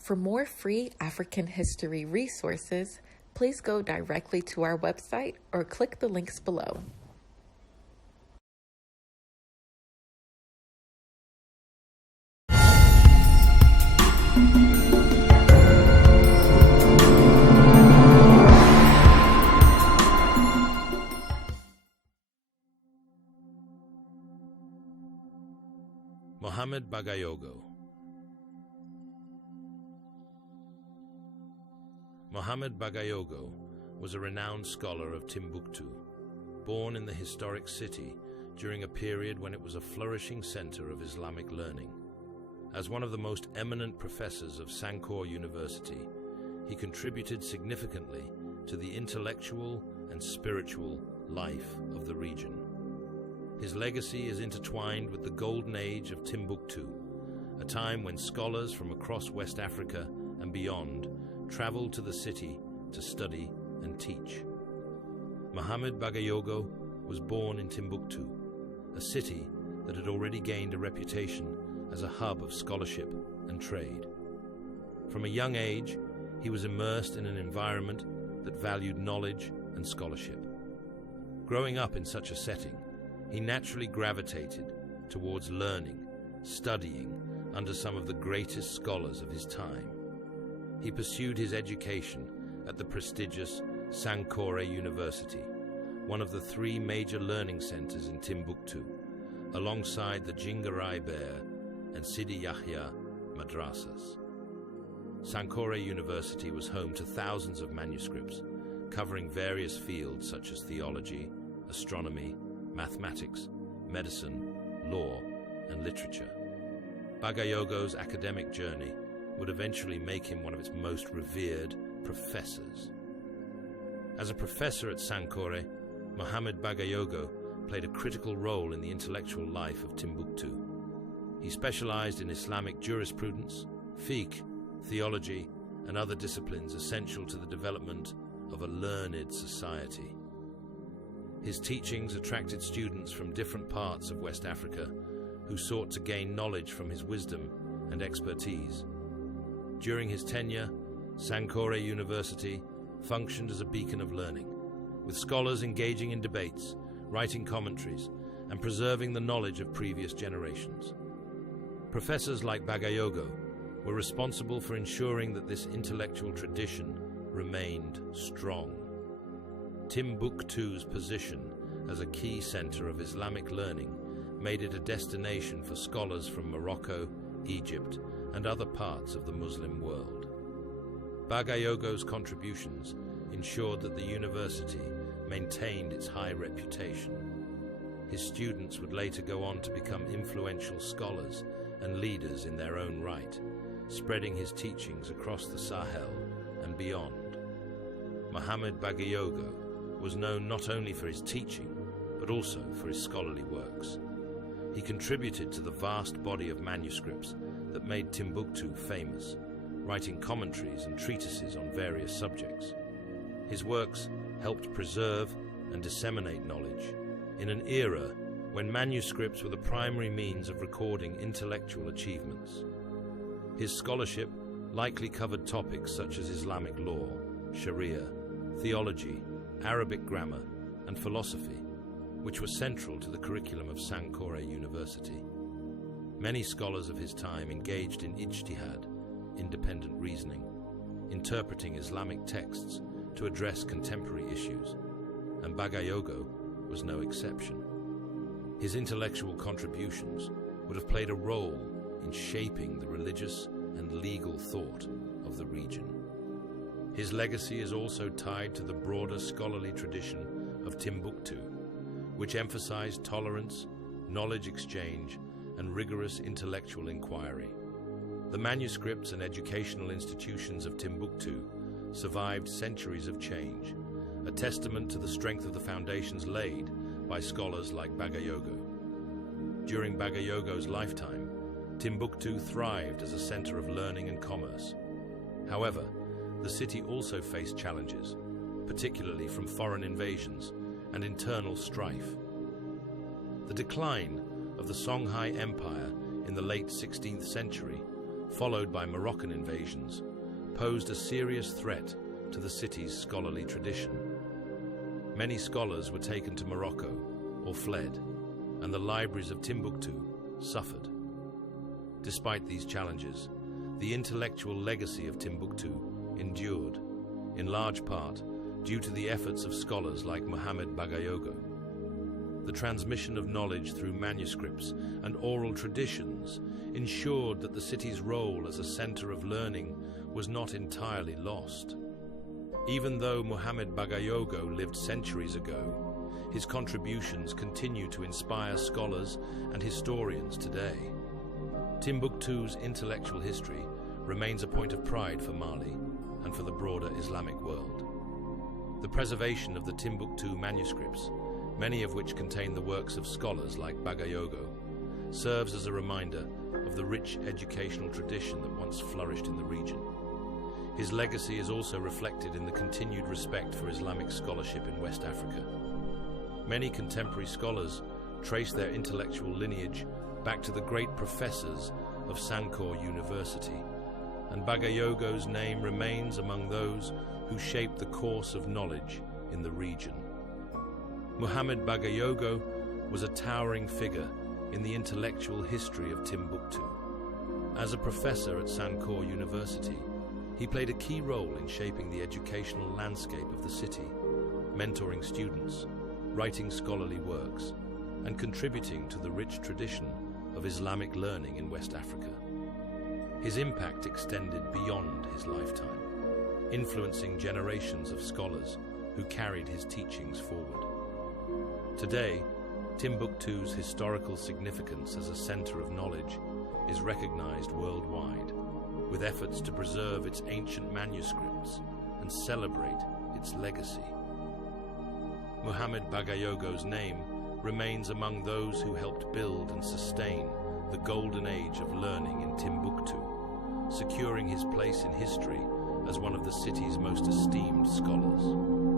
For more free African history resources, please go directly to our website or click the links below. Muhammed Bagayogo. Muhammed Bagayogo was a renowned scholar of Timbuktu, born in the historic city during a period when it was a flourishing center of Islamic learning. As one of the most eminent professors of Sankore University, he contributed significantly to the intellectual and spiritual life of the region. His legacy is intertwined with the golden age of Timbuktu, a time when scholars from across West Africa and beyond traveled to the city to study and teach. Muhammed Bagayogo was born in Timbuktu, a city that had already gained a reputation as a hub of scholarship and trade. From a young age, he was immersed in an environment that valued knowledge and scholarship. Growing up in such a setting, he naturally gravitated towards learning, studying under some of the greatest scholars of his time. He pursued his education at the prestigious Sankore University, one of the three major learning centers in Timbuktu, alongside the Jingarai Bear and Sidi Yahya madrasas. Sankore University was home to thousands of manuscripts covering various fields such as theology, astronomy, mathematics, medicine, law, and literature. Bagayogo's academic journey would eventually make him one of its most revered professors. As a professor at Sankore, Muhammed Bagayogo played a critical role in the intellectual life of Timbuktu. He specialized in Islamic jurisprudence, fiqh, theology, and other disciplines essential to the development of a learned society. His teachings attracted students from different parts of West Africa who sought to gain knowledge from his wisdom and expertise. During his tenure, Sankore University functioned as a beacon of learning, with scholars engaging in debates, writing commentaries, and preserving the knowledge of previous generations. Professors like Bagayogo were responsible for ensuring that this intellectual tradition remained strong. Timbuktu's position as a key center of Islamic learning made it a destination for scholars from Morocco, Egypt, and other parts of the Muslim world. Bagayogo's contributions ensured that the university maintained its high reputation. His students would later go on to become influential scholars and leaders in their own right, spreading his teachings across the Sahel and beyond. Muhammed Bagayogo was known not only for his teaching, but also for his scholarly works. He contributed to the vast body of manuscripts that made Timbuktu famous, writing commentaries and treatises on various subjects. His works helped preserve and disseminate knowledge in an era when manuscripts were the primary means of recording intellectual achievements. His scholarship likely covered topics such as Islamic law, Sharia, theology, Arabic grammar, and philosophy, which were central to the curriculum of Sankore University. Many scholars of his time engaged in ijtihad, independent reasoning, interpreting Islamic texts to address contemporary issues, and Bagayogo was no exception. His intellectual contributions would have played a role in shaping the religious and legal thought of the region. His legacy is also tied to the broader scholarly tradition of Timbuktu, which emphasized tolerance, knowledge exchange, and rigorous intellectual inquiry. The manuscripts and educational institutions of Timbuktu survived centuries of change, a testament to the strength of the foundations laid by scholars like Bagayogo. During Bagayogo's lifetime, Timbuktu thrived as a center of learning and commerce. However, the city also faced challenges, particularly from foreign invasions and internal strife. The decline of the Songhai Empire in the late 16th century followed by Moroccan invasions, posed a serious threat to the city's scholarly tradition. Many scholars were taken to Morocco or fled, and the libraries of Timbuktu suffered. Despite these challenges, the intellectual legacy of Timbuktu endured, in large part due to the efforts of scholars like Muhammed Bagayogo. The transmission of knowledge through manuscripts and oral traditions ensured that the city's role as a center of learning was not entirely lost. Even though Muhammed Bagayogo lived centuries ago, his contributions continue to inspire scholars and historians today. Timbuktu's intellectual history remains a point of pride for Mali and for the broader Islamic world. The preservation of the Timbuktu manuscripts, many of which contain the works of scholars like Bagayogo, serves as a reminder of the rich educational tradition that once flourished in the region. His legacy is also reflected in the continued respect for Islamic scholarship in West Africa. Many contemporary scholars trace their intellectual lineage back to the great professors of Sankore University, and Bagayogo's name remains among those who shaped the course of knowledge in the region. Muhammed Bagayogo was a towering figure in the intellectual history of Timbuktu. As a professor at Sankore University, he played a key role in shaping the educational landscape of the city, mentoring students, writing scholarly works, and contributing to the rich tradition of Islamic learning in West Africa. His impact extended beyond his lifetime, influencing generations of scholars who carried his teachings forward. Today, Timbuktu's historical significance as a center of knowledge is recognized worldwide, with efforts to preserve its ancient manuscripts and celebrate its legacy. Muhammed Bagayogo's name remains among those who helped build and sustain the golden age of learning in Timbuktu, securing his place in history as one of the city's most esteemed scholars.